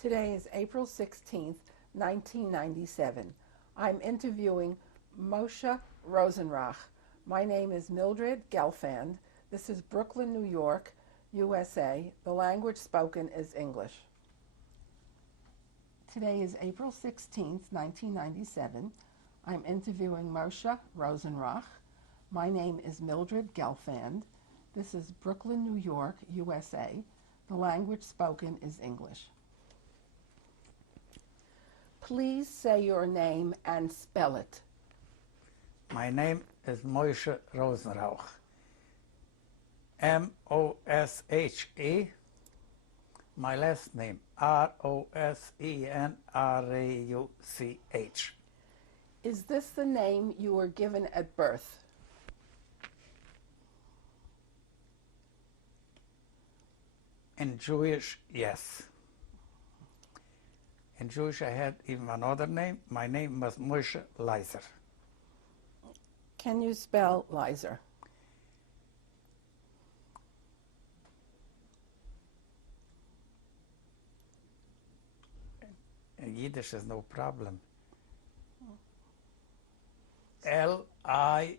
Today is April 16th, 1997. I'm interviewing Moshe Rosenrauch. My name is Mildred Gelfand. This is Brooklyn, New York, USA. The language spoken is English. Today is April 16th, 1997. I'm interviewing Moshe Rosenrauch. My name is Mildred Gelfand. This is Brooklyn, New York, USA. The language spoken is English. Please say your name and spell it. My name is Moshe Rosenrauch. M-O-S-H-E. My last name, R-O-S-E-N-R-A-U-C-H. Is this the name you were given at birth? In Jewish, yes. In Jewish, I had even another name. My name was Moshe Leiser. Can you spell Leiser? In Yiddish is no problem. L-I-E-Z-E-R.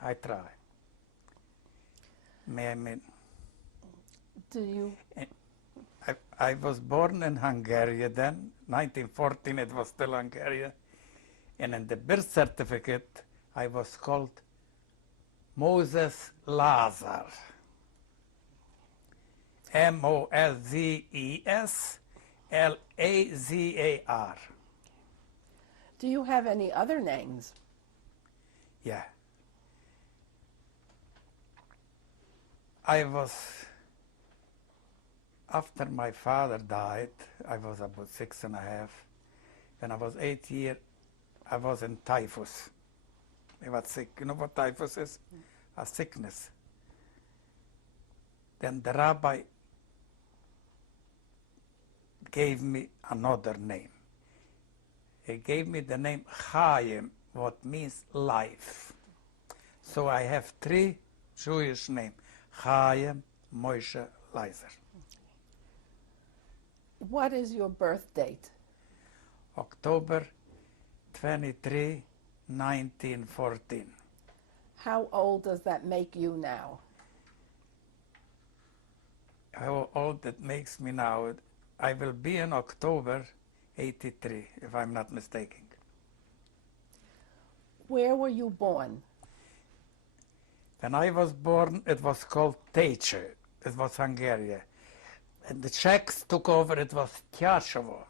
I try. Do you? I was born in Hungary then, 1914, it was still Hungary. And in the birth certificate, I was called Moses Lazar. M-O-S-Z-E-S-L-A-Z-A-R. Do you have any other names? Yeah. I was, after my father died, I was about 6.5. When I was 8 years, I was in typhus. I was sick. You know what typhus is? A sickness. Then the rabbi gave me another name. He gave me the name Chaim, what means life. So I have 3 Jewish names. Chaim Moshe Leiser. What is your birth date? October 23, 1914. How old does that make you now? How old it makes me now? I will be in October 83, if I'm not mistaken. Where were you born? When I was born, it was called Teice. It was Hungary. And the Czechs took over, it was Tjašovo.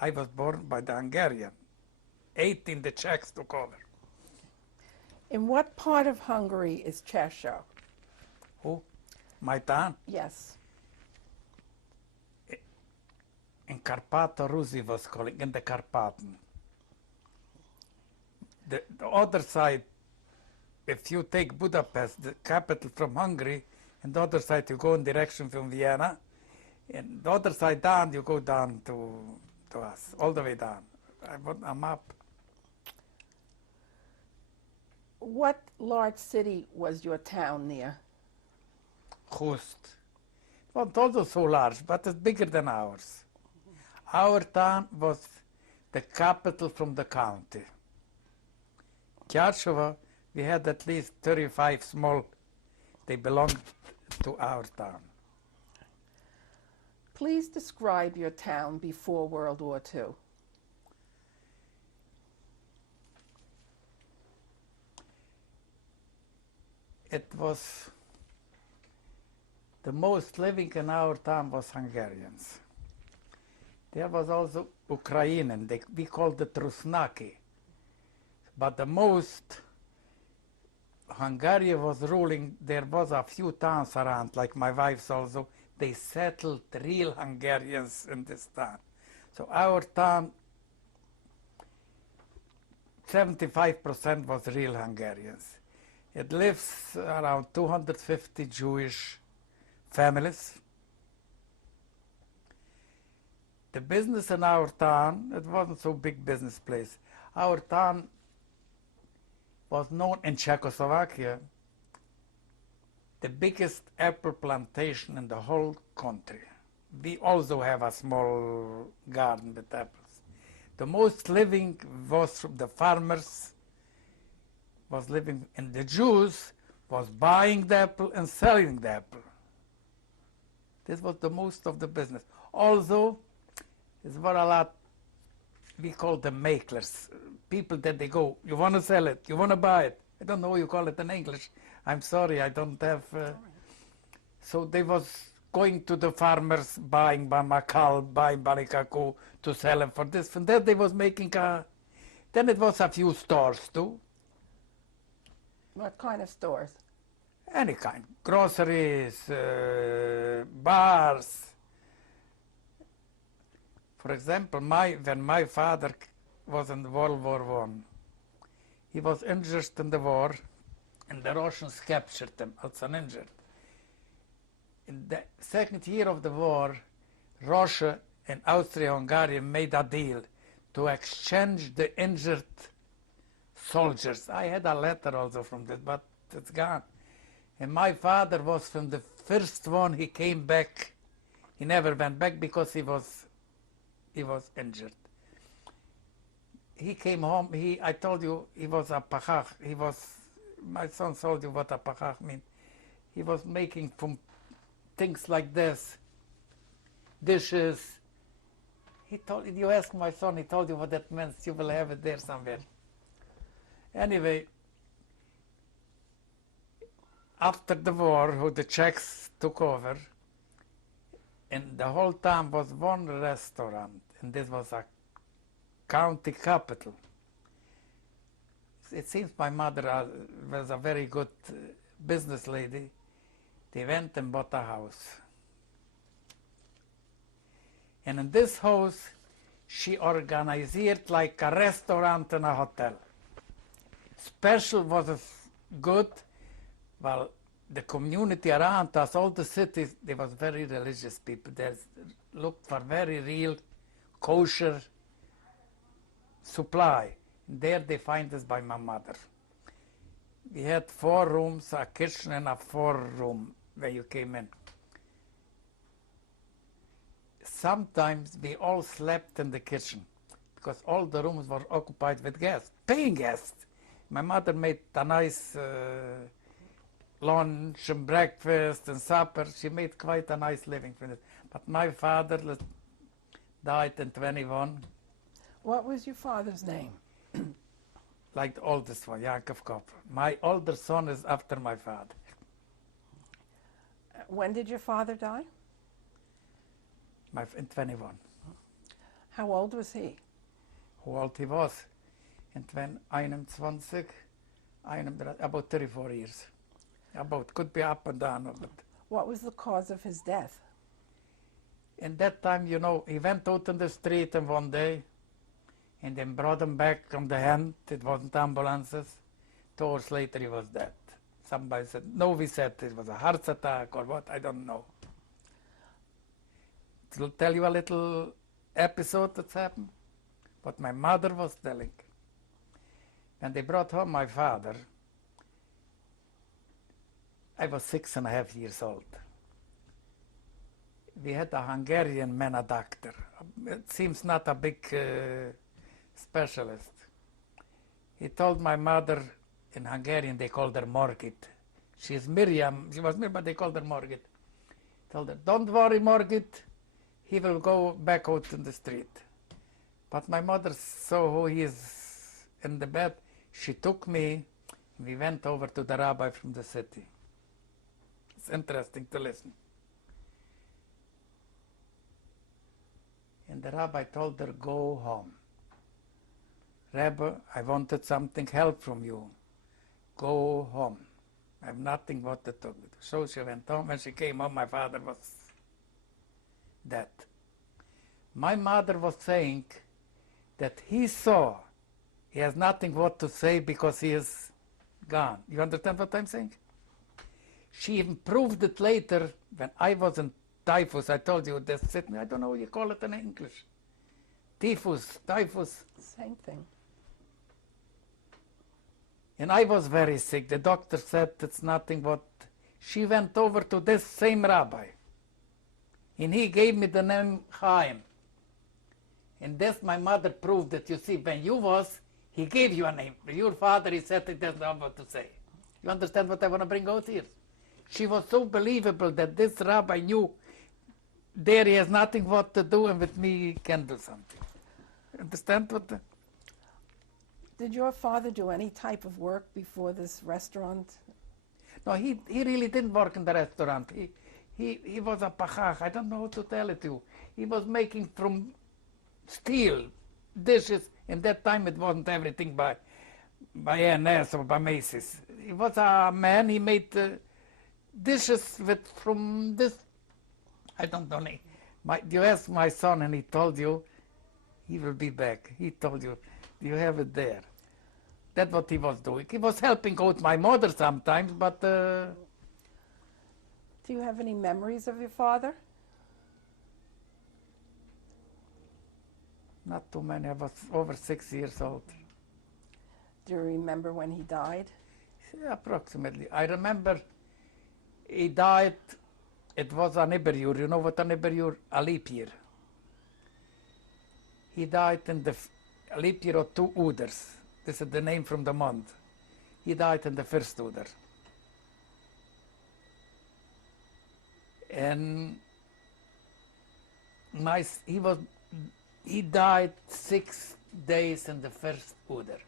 I was born by the Hungarian. 18, the Czechs took over. In what part of Hungary is Cheshire? Who? My town? Yes. In Karpato Rusi was calling, in the Karpaten. The other side, if you take Budapest, the capital from Hungary, and the other side you go in direction from Vienna, and the other side down, you go down to us, all the way down. I want a map. What large city was your town near? Khust. It wasn't also so large, but it's bigger than ours. Our town was the capital from the county. Tjašovo, we had at least 35 small, they belonged to our town. Please describe your town before World War II. It was, the most living in our town was Hungarians. There was also Ukrainian, we called it Rusnaki. But the most, Hungary was ruling, there was a few towns around, like my wife's also, they settled real Hungarians in this town. So our town, 75% was real Hungarians. It lives around 250 Jewish families. The business in our town, it wasn't so big business place. Our town was known in Czechoslovakia the biggest apple plantation in the whole country. We also have a small garden with apples. The most living was from the farmers, was living, and the Jews was buying the apple and selling the apple. This was the most of the business. Also, there were a lot, we call them maklers, people that they go, you want to sell it, you want to buy it. I don't know what you call it in English. I'm sorry, I don't have. So they was going to the farmers, buying bamakal, buying barikaku to sell them for this and that. They was making a. Then it was a few stores too. What kind of stores? Any kind, groceries, bars. For example, when my father was in World War One, he was injured in the war, and the Russians captured him as an injured. In the second year of the war, Russia and Austria-Hungary made a deal to exchange the injured soldiers. I had a letter also from this, but it's gone. And my father was from the first one. He came back. He never went back because he was injured. He came home. I told you he was a pachach. My son told you what a pachach means. He was making from things like this, dishes. You ask my son, he told you what that means. You will have it there somewhere. Anyway, after the war, who the Czechs took over, and the whole town was one restaurant, and this was a county capital. It seems my mother was a very good business lady. They went and bought a house. And in this house, she organized it like a restaurant and a hotel. Special was good. Well, the community around us, all the cities, they was very religious people. They looked for very real, kosher supply. There they find us by my mother. We had 4 rooms, a kitchen and a 4-room where you came in. Sometimes we all slept in the kitchen because all the rooms were occupied with guests, paying guests. My mother made a nice lunch and breakfast and supper. She made quite a nice living for it. But my father died in 21. What was your father's name? Like the oldest one, Yaakov Kopper. My older son is after my father. When did your father die? In 21. How old was he? How old he was? In 21, about 34 years. About, could be up and down a bit. What was the cause of his death? In that time, you know, he went out in the street and one day, and then brought him back on the hand. It wasn't ambulances. 2 hours later, he was dead. Somebody said, no, we said it was a heart attack or what, I don't know. To tell you a little episode that's happened, what my mother was telling. When they brought home my father, I was 6.5 years old. We had a Hungarian man, a doctor. It seems not a big specialist. He told my mother, in Hungarian they called her Margit. She's Miriam, she was Miriam, but they called her Margit. Told her, don't worry, Margit, he will go back out in the street. But my mother saw who he is in the bed. She took me, we went over to the rabbi from the city. It's interesting to listen. And the rabbi told her, go home. Rabbi, I wanted something help from you. Go home. I have nothing what to talk with. So she went home. When she came home, my father was dead. My mother was saying that he saw he has nothing what to say because he is gone. You understand what I'm saying? She even proved it later when I was in typhus. I told you this sitting, I don't know what you call it in English. Typhus. Same thing. And I was very sick. The doctor said it's nothing but She went over to this same rabbi, and he gave me the name Chaim. And this my mother proved that, you see, when you was, he gave you a name. Your father, he said it doesn't know what to say. You understand what I want to bring out here? She was so believable that this rabbi knew there he has nothing what to do, and with me he can do something. Understand what the... Did your father do any type of work before this restaurant? No, he really didn't work in the restaurant. He was a pachach. I don't know how to tell it to you. He was making from steel dishes. In that time, it wasn't everything by A&S or by Macy's. He was a man. He made dishes from this. I don't know. You asked my son, and he told you he will be back. He told you, you have it there. That's what he was doing. He was helping out my mother sometimes, but... Do you have any memories of your father? Not too many. I was over 6 years old. Do you remember when he died? Yeah, approximately. I remember he died, it was a Nibiru. You know what a Nibiru? A leap year. He died in the leap year of 2 Uders. This is the name from the month. He died in the first Uder. And he died 6 days in the first Uder.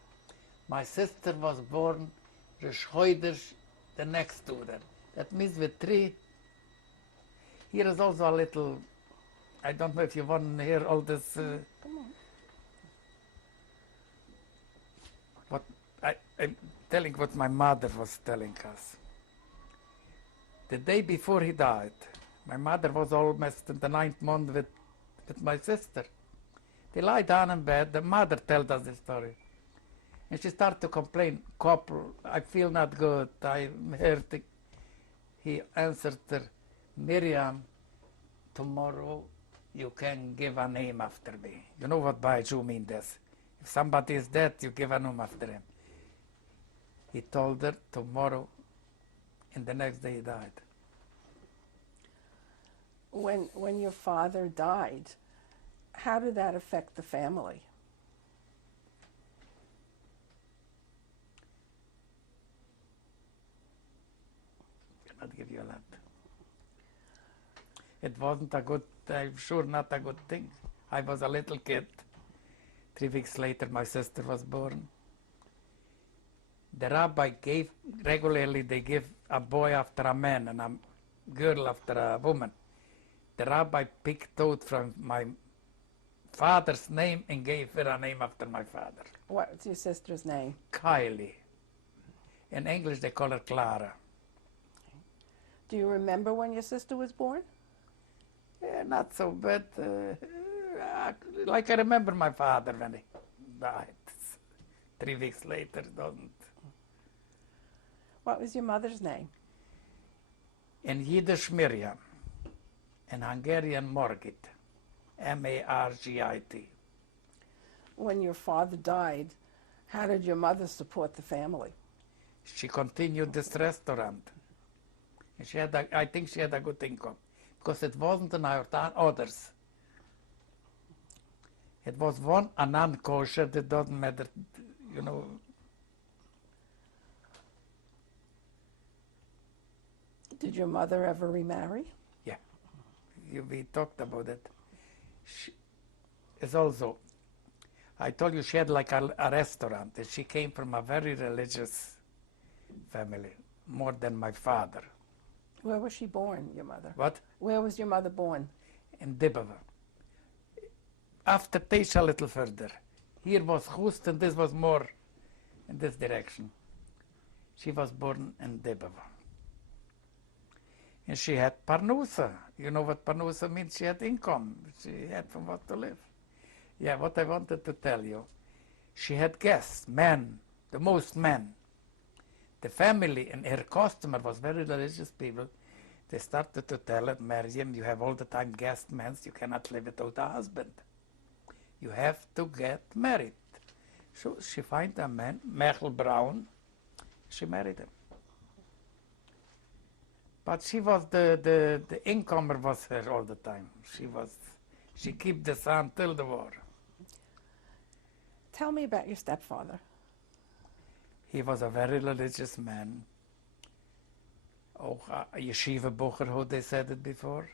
My sister was born Rosh Chodesh, the next Uder. That means with 3. Here is also a little, I don't know if you want to hear all this. Come on. I'm telling what my mother was telling us. The day before he died, my mother was almost in the 9th month with my sister. They lie down in bed, the mother told us the story. And she started to complain, Corporal, I feel not good, I'm hurting. He answered her, Miriam, tomorrow you can give a name after me. You know what by Jew mean this? If somebody is dead, you give a name after him. He told her tomorrow, and the next day he died. When your father died, how did that affect the family? Cannot give you a lot. It wasn't a good, I'm sure not a good thing. I was a little kid. 3 weeks later, my sister was born. The rabbi gave, regularly they give a boy after a man and a girl after a woman. The rabbi picked out from my father's name and gave her a name after my father. What's your sister's name? Kylie. In English, they call her Clara. Do you remember when your sister was born? Yeah, not so bad. Like I remember my father when he died. 3 weeks later, doesn't. What was your mother's name? In Yiddish, Miriam. In Hungarian, Margit. Margit. When your father died, how did your mother support the family? She continued this restaurant. And she had I think she had a good income. Because it wasn't in our others. It was one a non-kosher, that doesn't matter, you know. Did your mother ever remarry? Yeah, we talked about it. It's also, I told you she had like a restaurant. And she came from a very religious family, more than my father. Where was she born, your mother? What? Where was your mother born? In Dibova. After Teisha a little further. Here was Hust and this was more in this direction. She was born in Dibova. And she had parnusa. You know what parnusa means? She had income. She had from what to live. Yeah, what I wanted to tell you. She had guests, men, the most men. The family and her customer was very religious people. They started to tell her, Miriam, you have all the time guest men, you cannot live without a husband. You have to get married. So she found a man, Michael Brown. She married him. But she was the incomer was her all the time. She kept the son till the war. Tell me about your stepfather. He was a very religious man. Ook a yeshiva bocher, how they said it before.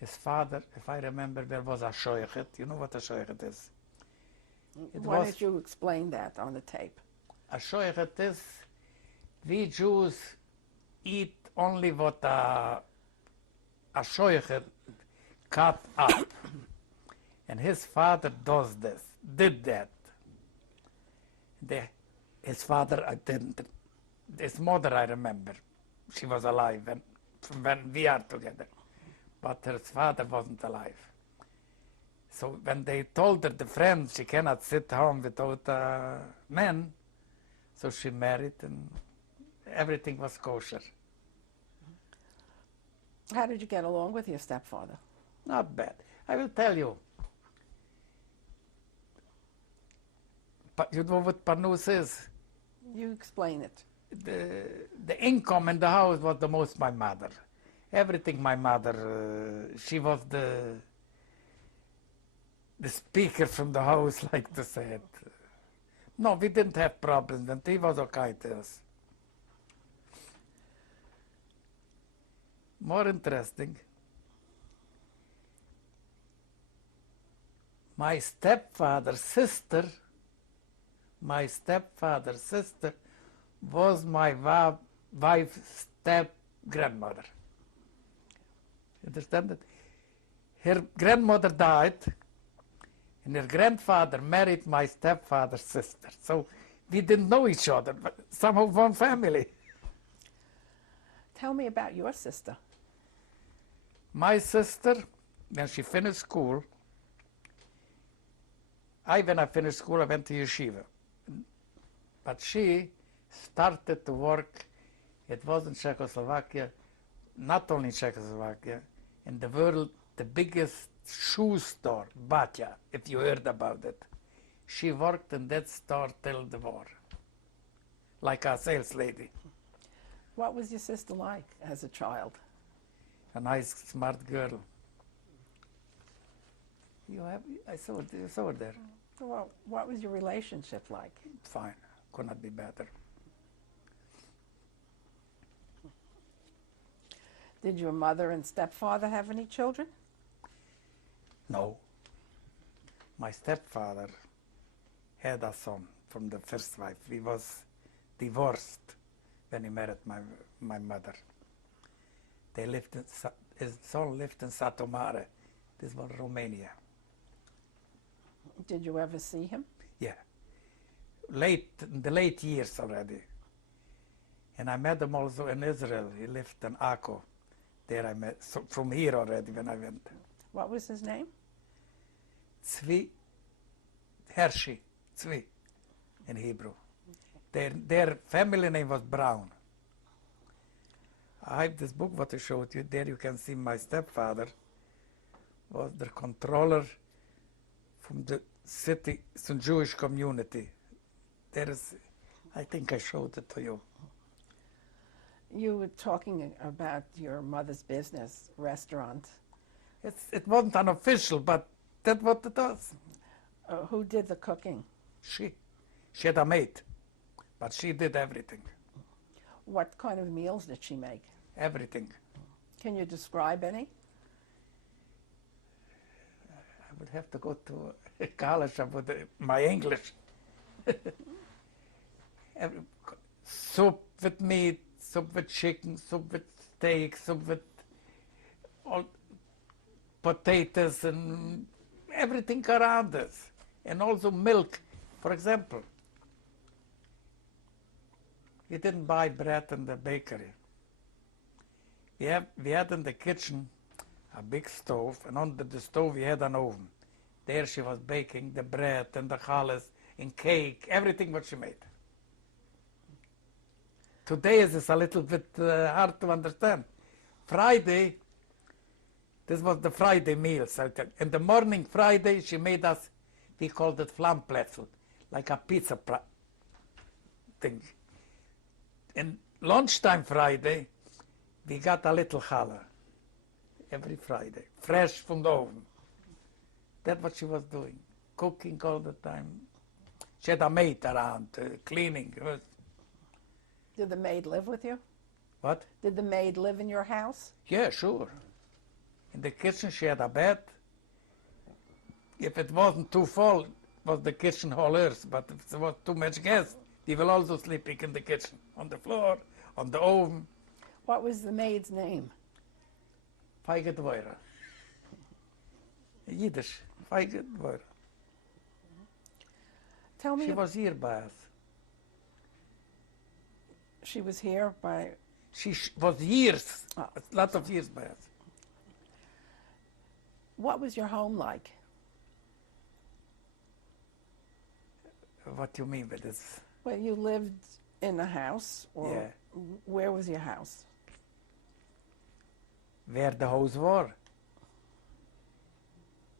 His father, if I remember well, was a shoychet. You know what a shoychet is? Why don't you explain that on the tape? A shoychet is, we Jews eat only what a shoychet cut up. And his father did that. His father, I didn't. His mother, I remember. She was alive when we are together. But her father wasn't alive. So when they told her, the friends, she cannot sit home without a man, so she married and everything was kosher. How did you get along with your stepfather? Not bad. I will tell you. But you know what Parnus is? You explain it. The income in the house was the most my mother. Everything my mother, she was the speaker from the house, like to say it. No, we didn't have problems, and he was okay to us. More interesting, my stepfather's sister was my wife's step-grandmother. Understand it? Her grandmother died, and her grandfather married my stepfather's sister. So we didn't know each other, but somehow one family. Tell me about your sister. My sister, when she finished school, when I finished school, I went to yeshiva. But she started to work, it was in Czechoslovakia, not only in Czechoslovakia, in the world, the biggest shoe store, Batya, if you heard about it. She worked in that store till the war, like a sales lady. What was your sister like as a child? A nice, smart girl. I saw her there. Well, what was your relationship like? Fine, could not be better. Did your mother and stepfather have any children? No. My stepfather had a son from the first wife. He was divorced when he married my mother. His son lived in Satomare. This was Romania. Did you ever see him? Yeah. In the late years already. And I met him also in Israel. He lived in Akko. There I met, so from here already when I went. What was his name? Tzvi Hershey, Tzvi in Hebrew. Their family name was Brown. I have this book what I showed you. There you can see my stepfather was the controller from the city, some Jewish community. There is, I think I showed it to you. You were talking about your mother's business, restaurant. It wasn't unofficial, but that's what it was. Who did the cooking? She had a maid, but she did everything. What kind of meals did she make? Everything. Can you describe any? I would have to go to college about my English. Soup with meat, soup with chicken, soup with steak, soup with all potatoes and everything around us. And also milk, for example. We didn't buy bread in the bakery. We had in the kitchen a big stove, and under the stove we had an oven. There she was baking the bread and the challah and cake, everything what she made. Today is a little bit hard to understand. Friday, this was the Friday meals. In the morning Friday, she made us, we called it Flammplatzl, like a pizza thing. In lunchtime Friday, We got a little challah every Friday, fresh from the oven. That's what she was doing, cooking all the time. She had a maid around, cleaning. Did the maid live with you? What? Did the maid live in your house? Yeah, sure. In the kitchen she had a bed. If it wasn't too full, was the kitchen all hers. But if there was too much guests, they were also sleeping in the kitchen, on the floor, on the oven. What was the maid's name? Feige Dwoira. Yiddish, Feige Dwoira. Tell me. She was here by us. She was here by. She was years, Oh. a lot of years by us. What was your home like? What do you mean by this? Well, you lived in a house, or Yeah. where was your house? Where the house was.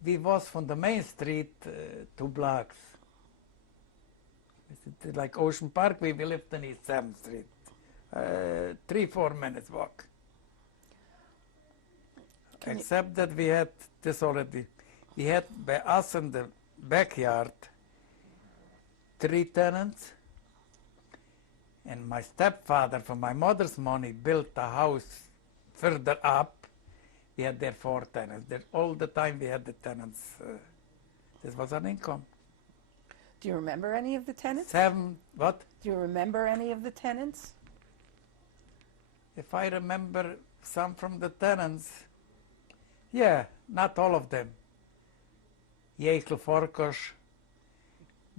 We was from the main street 2 blocks. It's like Ocean Park, we lived in East 7th Street. 3-4 minutes walk. Except that we had this already. We had by us in the backyard 3 tenants, and my stepfather, for my mother's money, built a house further up. We had there 4 tenants. There, all the time we had the tenants. This was an income. Do you remember any of the tenants? 7, what? Do you remember any of the tenants? If I remember some from the tenants, yeah, not all of them. Jekyll Forkosh,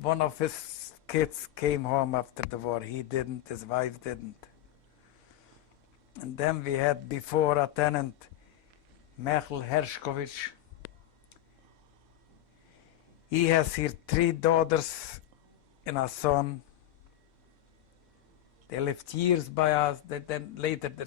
one of his kids came home after the war. He didn't, his wife didn't. And then we had before a tenant, Michael Hershkovich. He has here 3 daughters and a son. They lived years by us. Then later they